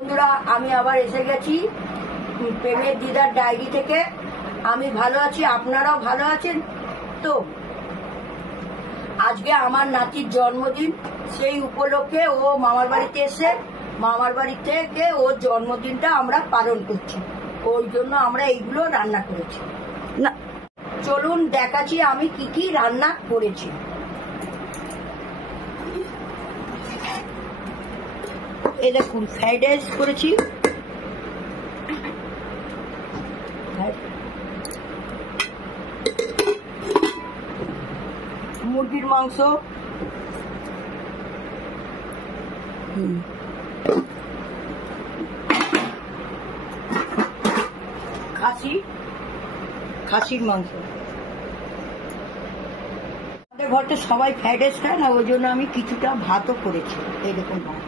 বন্ধুরা, আমি আবার এসে গেছি প্রেমের দিদার ডায়েরি থেকে। আমি ভালো আছি, আপনারাও ভালো আছেন তো? আজকে আমার নাতির জন্মদিন, সেই উপলক্ষে ও মামার বাড়িতে এসে মামার বাড়ি থেকে ওর জন্মদিনটা আমরা পালন করছি। ওই জন্য আমরা এইগুলো রান্না করেছি। না, চলুন দেখাচ্ছি আমি কি কি রান্না করেছি। এই দেখুন, ফ্রাইড রাইস করেছি, মুরগির মাংস, খাসির মাংস। আমাদের ঘরতে সবাই ফ্রাইড রাইস খায় না, ওই জন্য আমি কিছুটা ভাতও করেছি। এই দেখুন ভাত।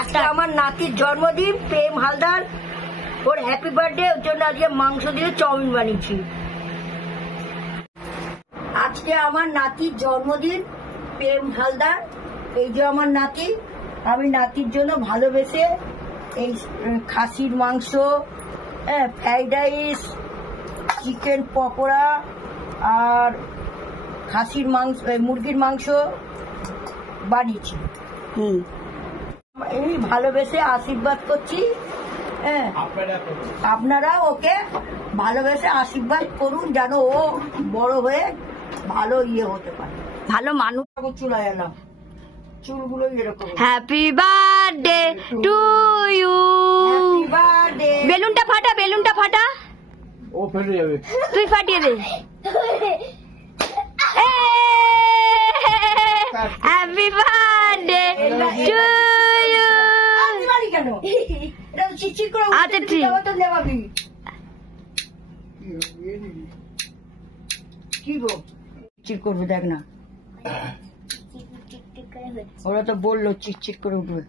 আজকে আমার নাতির জন্মদিন, প্রেম হালদার, ওর হ্যাপি বার্থডে। ওর জন্য আজকে মাংস দিয়ে চাউমিন বানিয়েছি। আজকে আমার নাতির জন্মদিন, প্রেম হালদার, এই যে আমার নাতি। আমি নাতির জন্য ভালোবেসে এই খাসির মাংস, ফ্রাইড রাইস, চিকেন পকোড়া আর খাসির মাংস, মুরগির মাংস বানিয়েছি। এই ভালোবেসে আশীর্বাদ করছি। আপনারা ওকে ভালোবেসে আশীর্বাদ করুন, যেন ও বড় হয়ে ভালো হতে পারে, ভালো মানুষ। চুলায় এলাম, চুলগুলো এরকম। Happy birthday to you. Happy birthday. বেলুনটা ফাটা, বেলুনটা ফাটা। ও ফেটে যাবে, তুই ফাটিয়ে দে। Happy birthday to you. কেন এটা চিচির করে? আচ্ছা ঠিক। কি গো চিচির করবে? দেখ না, ওরা তো বললো চিটচিট করে উঠবে।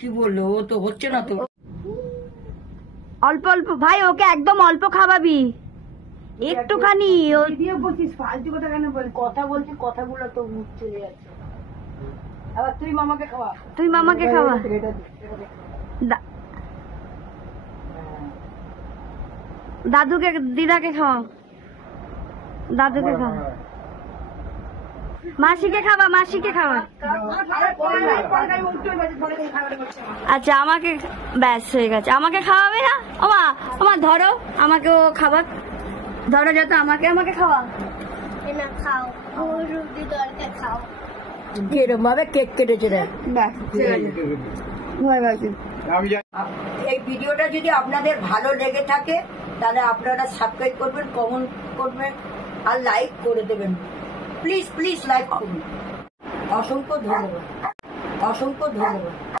কি বললো? ও তো হচ্ছে না তো। অল্প অল্প ভাই, ওকে একদম অল্প খাওয়াবি, একটুখানি। ফালতু কথা কেন বল? কথা বলছি, কথাগুলো তো মুখ চলে যাচ্ছে। আবার তুই মামাকে খাওয়া। তুই মামাকে খাওয়া। দাদুকে, দিদাকে খাওয়া, দাদুকে খাওয়া, মাসিকে খাওয়া, মাসিকে খাওয়া। আচ্ছা, আমাকে ব্যাস হয়ে গেছে। আমাকে খাওয়াবে না? ওমা ওমা ধরো, আমাকে ও খাবার ধরো, যত আমাকে আমাকে খাওয়া। এরকম ভাবে কেক কেটেছে। এই ভিডিওটা যদি আপনাদের ভালো লেগে থাকে, তাহলে আপনারা সাবস্ক্রাইব করবেন, কমেন্ট করবেন আর লাইক করে দেবেন। প্লিজ প্লিজ লাইক করুন। অসংখ্য ধন্যবাদ, অসংখ্য ধন্যবাদ।